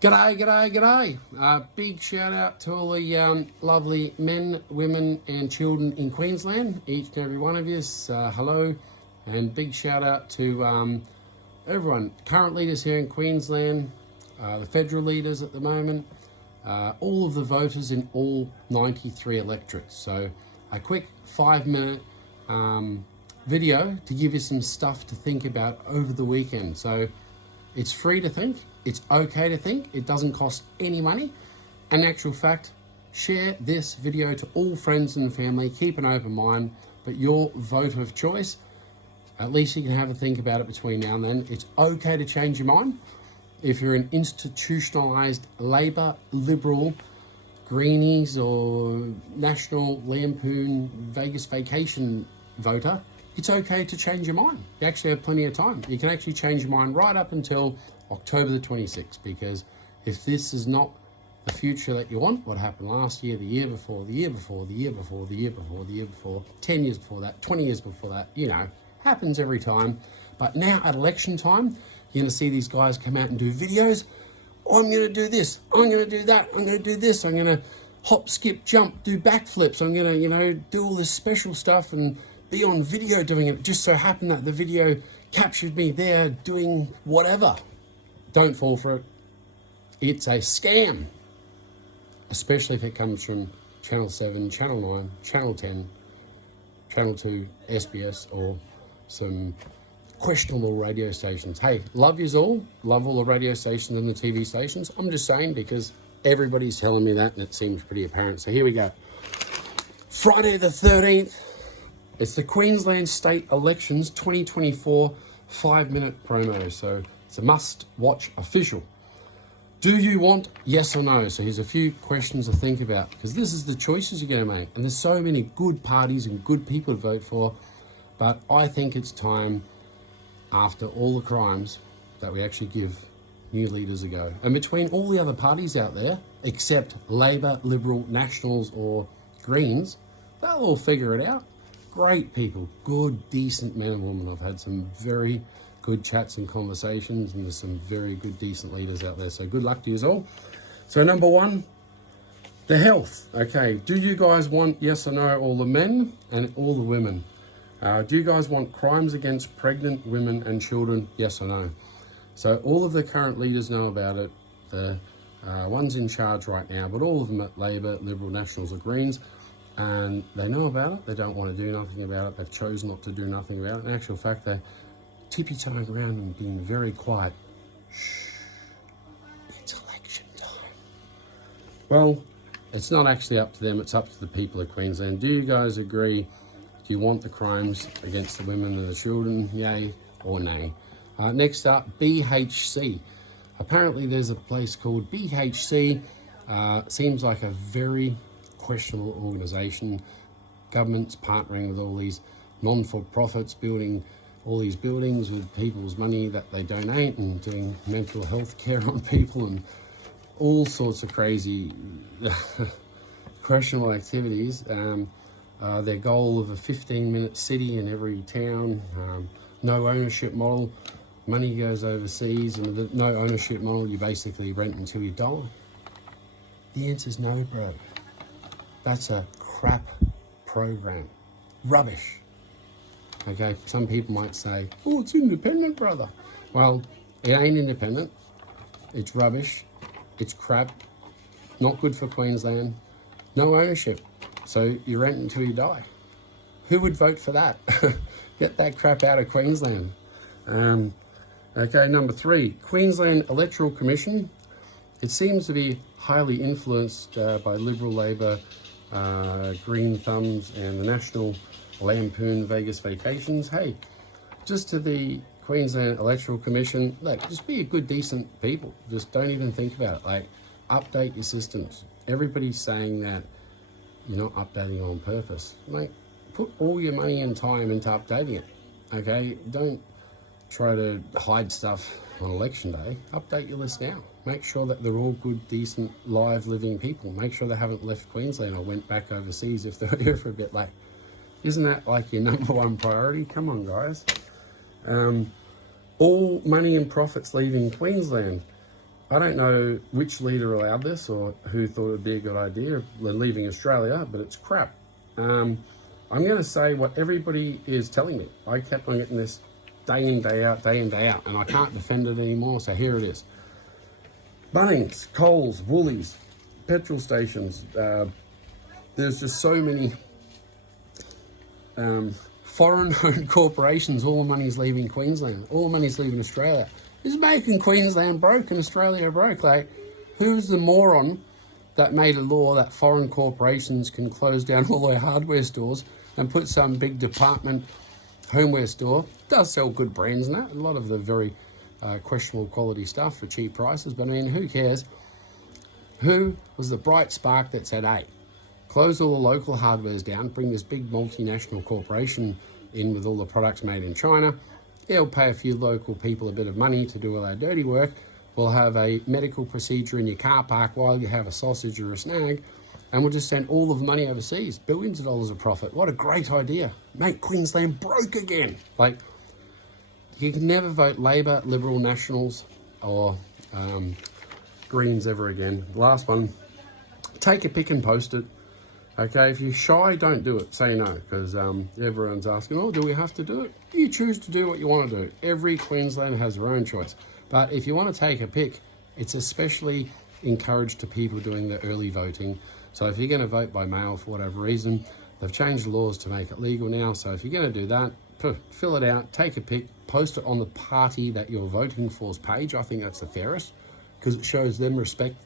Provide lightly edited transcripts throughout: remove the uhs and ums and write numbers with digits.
G'day, g'day, g'day. Big shout out to all the lovely men, women and children in Queensland, each and every one of you. Hello, and big shout out to everyone, current leaders here in Queensland, the federal leaders at the moment, all of the voters in all 93 electorates. So a quick 5-minute video to give you some stuff to think about over the weekend. So it's free to think. It's okay to think. It doesn't cost any money. In actual fact, share this video to all friends and family. Keep an open mind, but your vote of choice, at least you can have a think about it between now and then. It's okay to change your mind. If you're an institutionalised Labor, Liberal, Greenies or National Lampoon Vegas Vacation voter, it's okay to change your mind. You actually have plenty of time. You can actually change your mind right up until October the 26th, because if this is not the future that you want, what happened last year, the year before, the year before, the year before, the year before, the year before, 10 years before that, 20 years before that, you know, happens every time. But now at election time, you're going to see these guys come out and do videos. Oh, I'm going to do this. I'm going to do that. I'm going to do this. I'm going to hop, skip, jump, do backflips. I'm going to, you know, do all this special stuff and be on video doing it. Just so happened that the video captured me there doing whatever. Don't fall for it. It's a scam, especially if it comes from Channel 7, Channel 9, Channel 10, Channel 2, SBS, or some questionable radio stations. Hey, love yous all. Love all the radio stations and the TV stations. I'm just saying because everybody's telling me that and it seems pretty apparent. So here we go. Friday the 13th. It's the Queensland State Elections 2024 5-minute promo. So it's a must-watch official. Do you want yes or no? So here's a few questions to think about, because this is the choices you're going to make. And there's so many good parties and good people to vote for. But I think it's time, after all the crimes, that we actually give new leaders a go. And between all the other parties out there, except Labor, Liberal, Nationals or Greens, they'll all figure it out. Great people, good, decent men and women. I've had some very good chats and conversations, and there's some very good, decent leaders out there. So good luck to you all. So number one, the health. Okay, do you guys want yes or no, all the men and all the women? Do you guys want crimes against pregnant women and children? Yes or no? So all of the current leaders know about it. The ones in charge right now, but all of them at Labor, Liberal, Nationals or Greens, and they know about it. They don't want to do nothing about it. They've chosen not to do nothing about it. In actual fact, they're tippy-toeing around and being very quiet. Shh, it's election time. Well, it's not actually up to them. It's up to the people of Queensland. Do you guys agree? Do you want the crimes against the women and the children? Yay or nay? Next up, BHC. Apparently there's a place called BHC. Seems like a very questionable organisation. Government's partnering with all these non-for-profits, building all these buildings with people's money that they donate and doing mental health care on people and all sorts of crazy questionable activities. Their goal of a 15-minute city in every town, no ownership model, money goes overseas, and with no ownership model, you basically rent until you die. The answer's no, bro. That's a crap program. Rubbish. Okay, some people might say, oh, it's independent, brother. Well, it ain't independent. It's rubbish. It's crap. Not good for Queensland. No ownership. So you rent until you die. Who would vote for that? Get that crap out of Queensland. Okay, number 3, Queensland Electoral Commission. It seems to be highly influenced by Liberal, Labor, Green Thumbs and the National Lampoon Vegas Vacations. Hey, just to the Queensland Electoral Commission, look, just be a good, decent people. Just don't even think about it. Like, update your systems. Everybody's saying that you're not updating on purpose. Like, put all your money and time into updating it, okay? Don't try to hide stuff on election day. Update your list now. Make sure that they're all good, decent, live, living people. Make sure they haven't left Queensland or went back overseas if they're here for a bit late. Isn't that like your number one priority? Come on, guys. All money and profits leaving Queensland. I don't know which leader allowed this or who thought it would be a good idea of leaving Australia, but it's crap. I'm going to say what everybody is telling me. I kept on getting this day in, day out, and I can't defend it anymore, so here it is. Bunnings, Coles, Woolies, petrol stations. There's just so many foreign-owned corporations. All the money's leaving Queensland. All the money's leaving Australia. It's making Queensland broke and Australia broke. Like, who's the moron that made a law that foreign corporations can close down all their hardware stores and put some big department homeware store? It does sell good brands and that. A lot of the very questionable quality stuff for cheap prices. But I mean, who cares? Who was the bright spark that said, hey, close all the local hardwares down, bring this big multinational corporation in with all the products made in China. It'll pay a few local people a bit of money to do all our dirty work. We'll have a medical procedure in your car park while you have a sausage or a snag, and we'll just send all of the money overseas. Billions of dollars of profit. What a great idea. Make Queensland broke again. Like, you can never vote Labor, Liberal, Nationals, or Greens ever again. Last one, take a pic and post it. Okay, if you're shy, don't do it. Say no, because everyone's asking, oh, do we have to do it? You choose to do what you want to do. Every Queenslander has their own choice. But if you want to take a pic, it's especially encouraged to people doing the early voting. So if you're going to vote by mail for whatever reason, they've changed the laws to make it legal now. So if you're going to do that, fill it out, take a pic, post it on the party that you're voting for's page. I think that's the fairest, because it shows them respect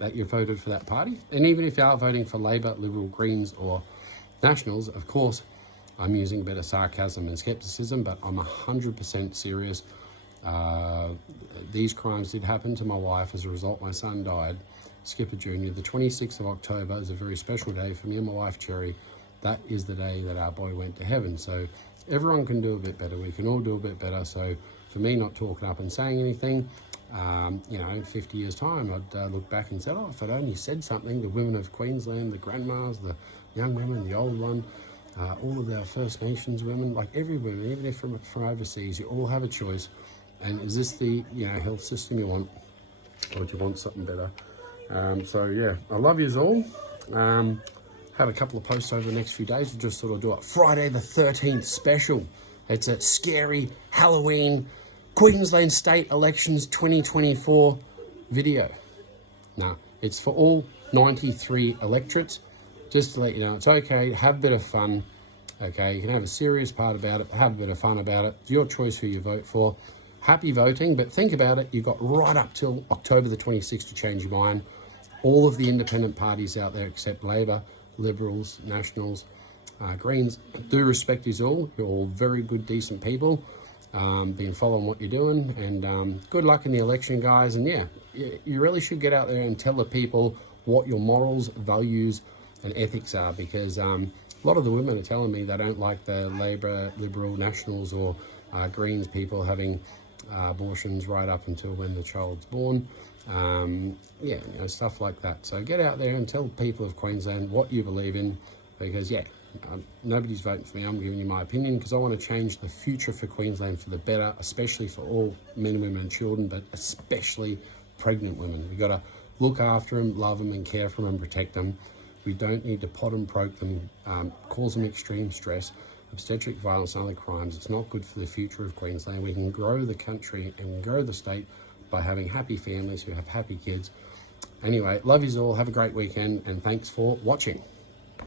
that you voted for that party. And even if you are voting for Labor, Liberal, Greens or Nationals, of course, I'm using a bit of sarcasm and skepticism, but I'm 100% serious. These crimes did happen to my wife. As a result, my son died. Skipper Jr. The 26th of October is a very special day for me and my wife, Cherrie. That is the day that our boy went to heaven. So everyone can do a bit better. We can all do a bit better. So for me not talking up and saying anything, in 50 years' time, I'd look back and say, oh, if I'd only said something, the women of Queensland, the grandmas, the young women, the old one, all of our First Nations women, like every woman, even if from overseas, you all have a choice. And is this the health system you want, or do you want something better? So yeah, I love yous all. Have a couple of posts over the next few days. We'll just sort of do a Friday the 13th special. It's a scary Halloween Queensland State Elections 2024 video. Now, it's for all 93 electorates. Just to let you know, it's okay, have a bit of fun. Okay, you can have a serious part about it, but have a bit of fun about it. It's your choice who you vote for. Happy voting, but think about it. You've got right up till October the 26th to change your mind. All of the independent parties out there, except Labor, Liberals, Nationals, Greens, do respect you all. You're all very good, decent people. Been following what you're doing, and good luck in the election, guys. And yeah, you really should get out there and tell the people what your morals, values, and ethics are, because a lot of the women are telling me they don't like the Labor, Liberal, Nationals, or Greens people having abortions right up until when the child's born. Stuff like that. So get out there and tell people of Queensland what you believe in, because nobody's voting for me. I'm giving you my opinion because I want to change the future for Queensland for the better, especially for all men, women and children, but especially pregnant women. We've got to look after them, love them and care for them and protect them. We don't need to pot and poke them, cause them extreme stress, obstetric violence and other crimes. It's not good for the future of Queensland. We can grow the country and grow the state by having happy families who have happy kids. Anyway, love yous all. Have a great weekend and thanks for watching.